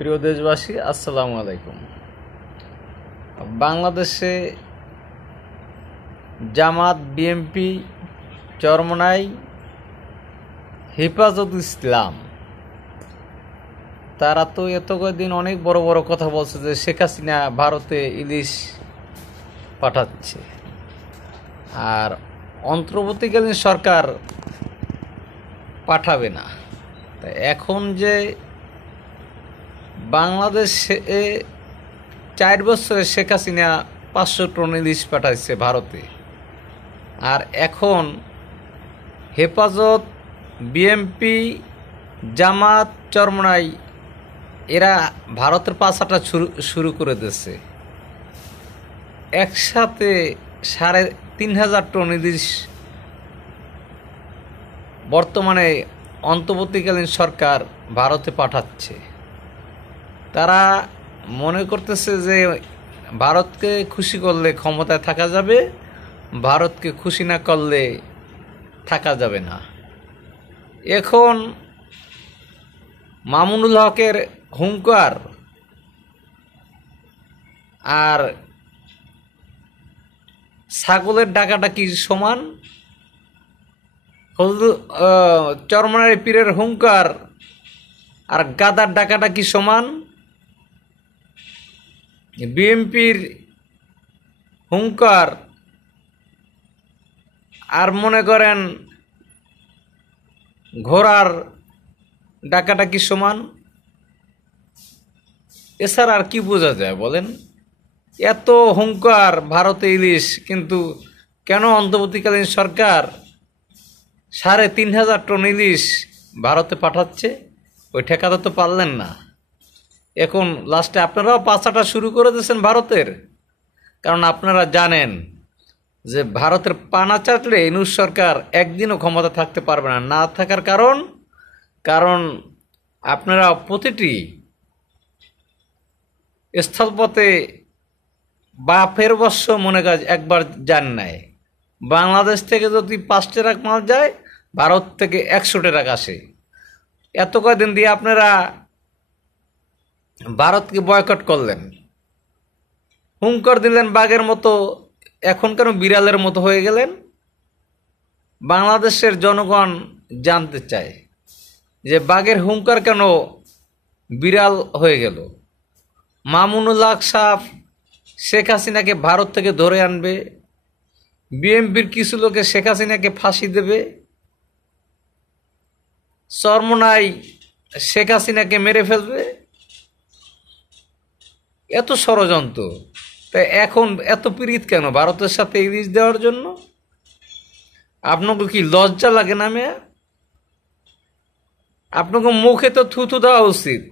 প্রিয় দেশবাসী, আসসালামু আলাইকুম। বাংলাদেশে জামাত, বিএনপি, চরমোনাই, হেফাজত ইসলাম তারা তো এত কয়েকদিন অনেক বড় বড় কথা বলছে যে শেখ হাসিনা ভারতে ইলিশ পাঠাচ্ছে, আর অন্তর্বর্তীকালীন সরকার পাঠাবে না। এখন যে বাংলাদেশে 4 বছরে শেখ হাসিনা 500 টন ইলিশ পাঠাইছে ভারতে, আর এখন হেফাজত, বিএনপি, জামাত, চরমোনাই এরা ভারতের পাশাটা শুরু করে দিয়েছে। একসাথে 3,500 টন ইলিশ বর্তমানে অন্তর্বর্তীকালীন সরকার ভারতে পাঠাচ্ছে। তারা মনে করতেছে যে ভারতকে খুশি করলে ক্ষমতায় থাকা যাবে, ভারতকে খুশি না করলে থাকা যাবে না। এখন মামুনুল হকের হুঙ্কার আর ছাগলের ডাকাটা কি সমান? চরমোনাই পীরের হুঙ্কার আর গাদার ডাকাটা কি সমান? বিএনপির হুঙ্কার আর মনে করেন ঘোড়ার ডাকাটা কি সমান? এছাড়া আর কি বোঝা যায় বলেন? এত হুঙ্কার ভারতে ইলিশ, কিন্তু কেন অন্তর্বর্তীকালীন সরকার 3,500 টন ইলিশ ভারতে পাঠাচ্ছে? ওই ঠেকাতে তো পারলেন না। এখন লাস্টে আপনারাও পাছাটা শুরু করে দিয়েছেন ভারতের, কারণ আপনারা জানেন যে ভারতের পানা চাটলে ইউনূস সরকার একদিনও ক্ষমতা থাকতে পারবে না। না থাকার কারণ আপনারা প্রতিটি স্থলপথে বাফের বর্ষ মনে কাজ একবার যান নাই। বাংলাদেশ থেকে যদি 5 ট্রাক মাল যায়, ভারত থেকে 100 ট্রাক আসে। এত কয়দিন দিয়ে আপনারা ভারতকে বয়কট করলেন, হুঙ্কার দিলেন বাঘের মতো, এখন কেন বিড়ালের মতো হয়ে গেলেন? বাংলাদেশের জনগণ জানতে চায় যে বাঘের হুঙ্কার কেন বিড়াল হয়ে গেল। মামুনুল হক সাহেব শেখ হাসিনাকে ভারত থেকে ধরে আনবে, বিএনপির কিছু লোকে শেখ হাসিনাকে ফাঁসি দেবে, চরমোনাই শেখ হাসিনাকে মেরে ফেলবে। এত ষড়যন্ত্র, তাই এখন এত পীড়িত কেন ভারতের সাথে ইলিশ দেওয়ার জন্য? আপনাকে কি লজ্জা লাগে না মেয়া? আপনাকে মুখে তো থুথু দেওয়া উচিত।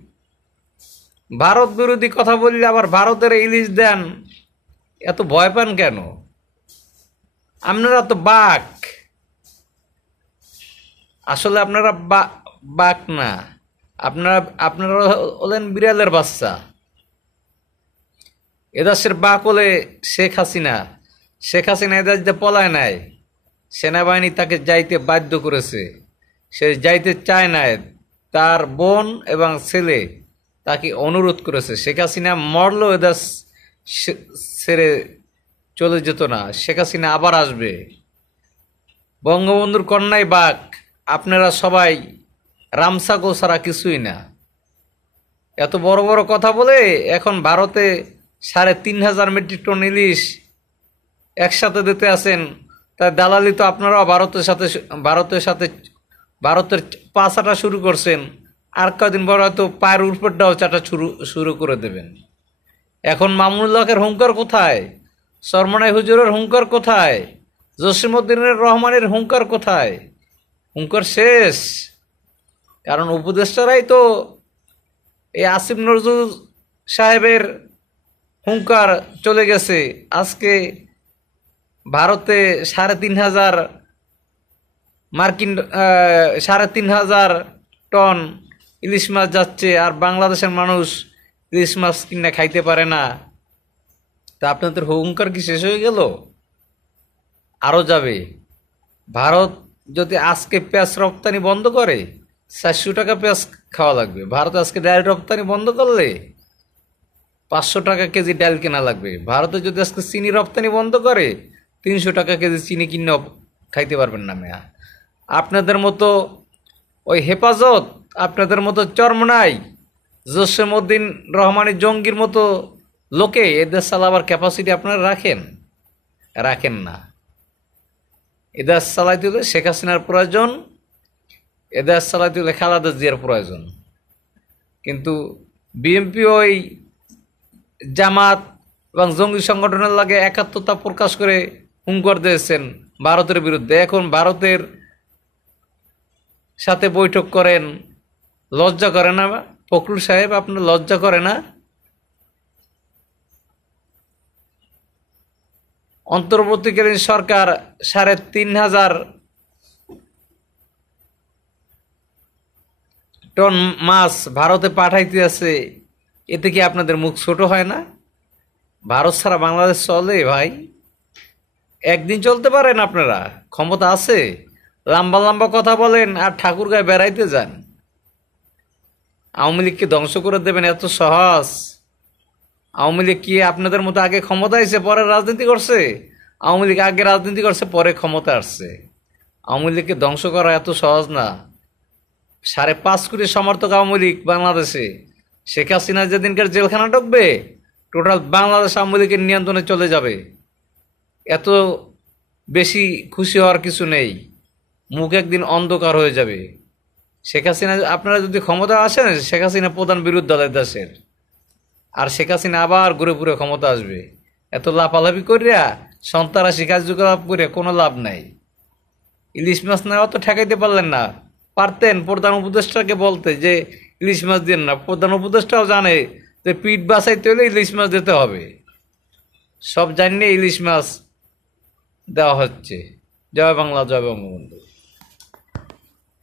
ভারত বিরোধী কথা বললে আবার ভারতের ইলিশ দেন, এত ভয় পান কেন? আপনারা তো বাঘ, আসলে আপনারা বাঘ না, আপনারা হলেন বিড়ালের বাচ্চা। এদেশের বাঘ হলে শেখ হাসিনা। শেখ হাসিনা এদেশ যে পলায় নাই, সেনাবাহিনী তাকে যাইতে বাধ্য করেছে। সে যাইতে চায় না, তার বোন এবং ছেলে তাকে অনুরোধ করেছে। শেখ হাসিনা মরলেও এদেশ ছেড়ে চলে যেত না। শেখ হাসিনা আবার আসবে। বঙ্গবন্ধুর কন্যাই বাঘ, আপনারা সবাই রামসাগো ছাড়া কিছুই না। এত বড় বড় কথা বলে এখন ভারতে 3,500 মেট্রিক টন ইলিশ একসাথে দিতে আছেন। তাই দালালি তো আপনারাও ভারতের পাছাটা শুরু করছেন। আর কদিন পর হয়তো পায়ের উপরটাও চাটা শুরু করে দেবেন। এখন মামুনুল হকের হুঙ্কার কোথায়? চরমোনাই হুজুরের হুঙ্কার কোথায়? জসিমউদ্দিনের রহমানের হুঙ্কার কোথায়? হুঙ্কার শেষ। কারণ উপদেষ্টারাই তো এই আসিফ নজরুল সাহেবের হুঙ্কার চলে গেছে। আজকে ভারতে 3,500 3,500 টন ইলিশ মাছ যাচ্ছে, আর বাংলাদেশের মানুষ ইলিশ মাছ কিনে খাইতে পারে না। তা আপনাদের হুঙ্কার কি শেষ হয়ে গেল? আরও যাবে। ভারত যদি আজকে পেঁয়াজ রপ্তানি বন্ধ করে, 400 টাকা পেঁয়াজ খাওয়া লাগবে। ভারত আজকে ডাল রপ্তানি বন্ধ করলে 500 টাকা কেজি ডাল কেনা লাগবে। ভারতে যদি আজকে চিনি রপ্তানি বন্ধ করে 300 টাকা কেজি চিনি কিনে খাইতে পারবেন না মেয়া। আপনাদের মতো ওই হেফাজত, আপনাদের মতো চরমনাই, জসীমউদ্দিন রহমানী জঙ্গির মতো লোকে এদের চালাবার ক্যাপাসিটি আপনারা রাখেন না। এদের চালাইতে হলে শেখ হাসিনার প্রয়োজন, এদের চালাইতে হলে খালেদা জিয়ার প্রয়োজন। কিন্তু বিএনপি ওই জামাত এবং জঙ্গি সংগঠনের লাগে একাত্মতা প্রকাশ করে হুঙ্কার দিয়েছেন ভারতের বিরুদ্ধে। এখন ভারতের সাথে বৈঠক করেন, লজ্জা করে না ফখরুল সাহেব? আপনার লজ্জা করে না? অন্তর্বর্তীকালীন সরকার 3,500 টন মাছ ভারতে পাঠাইতে আছে, এতে কি আপনাদের মুখ ছোট হয় না? ভারত ছাড়া বাংলাদেশ চলে ভাই? একদিন চলতে পারেন আপনারা? ক্ষমতা আছে? লম্বা লম্বা কথা বলেন আর ঠাকুরগাঁয় বেড়াইতে যান। আওয়ামী লীগকে ধ্বংস করে দেবেন এত সহজ? আওয়ামী লীগ কি আপনাদের মতো আগে ক্ষমতা এসে পরে রাজনীতি করছে? আওয়ামী লীগ আগে রাজনীতি করছে, পরে ক্ষমতা আসছে। আওয়ামী লীগকে ধ্বংস করা এত সহজ না। 5.5 কোটি সমর্থক আওয়ামী লীগ বাংলাদেশে। শেখ হাসিনা যেদিনকার জেলখানা ঢুকবে, টোটাল বাংলাদেশ আওয়ামী লীগের নিয়ন্ত্রণে চলে যাবে। এত বেশি খুশি হওয়ার কিছু নেই, মুখ একদিন অন্ধকার হয়ে যাবে। শেখ হাসিনা, আপনারা যদি ক্ষমতা আসেন, শেখ হাসিনা প্রধান বিরোধী দলের দেশের, আর শেখ হাসিনা আবার ঘুরে ঘুরে ক্ষমতা আসবে। এত লাফালাফি করিয়া সন্ত্রাসী কার্যকলাপ করে কোনো লাভ নাই। ইলিশ মাছ নেওয়া তো ঠেকাইতে পারলেন না। পারতেন প্রধান উপদেষ্টাকে বলতে যে ইলিশ মাছ দেন না। প্রধান উপদেষ্টাও জানে যে পিঠ বাঁচাইতে হলে ইলিশ মাছ দিতে হবে। সব জানিয়ে ইলিশ মাছ দেওয়া হচ্ছে। জয় বাংলা, জয় বঙ্গবন্ধু।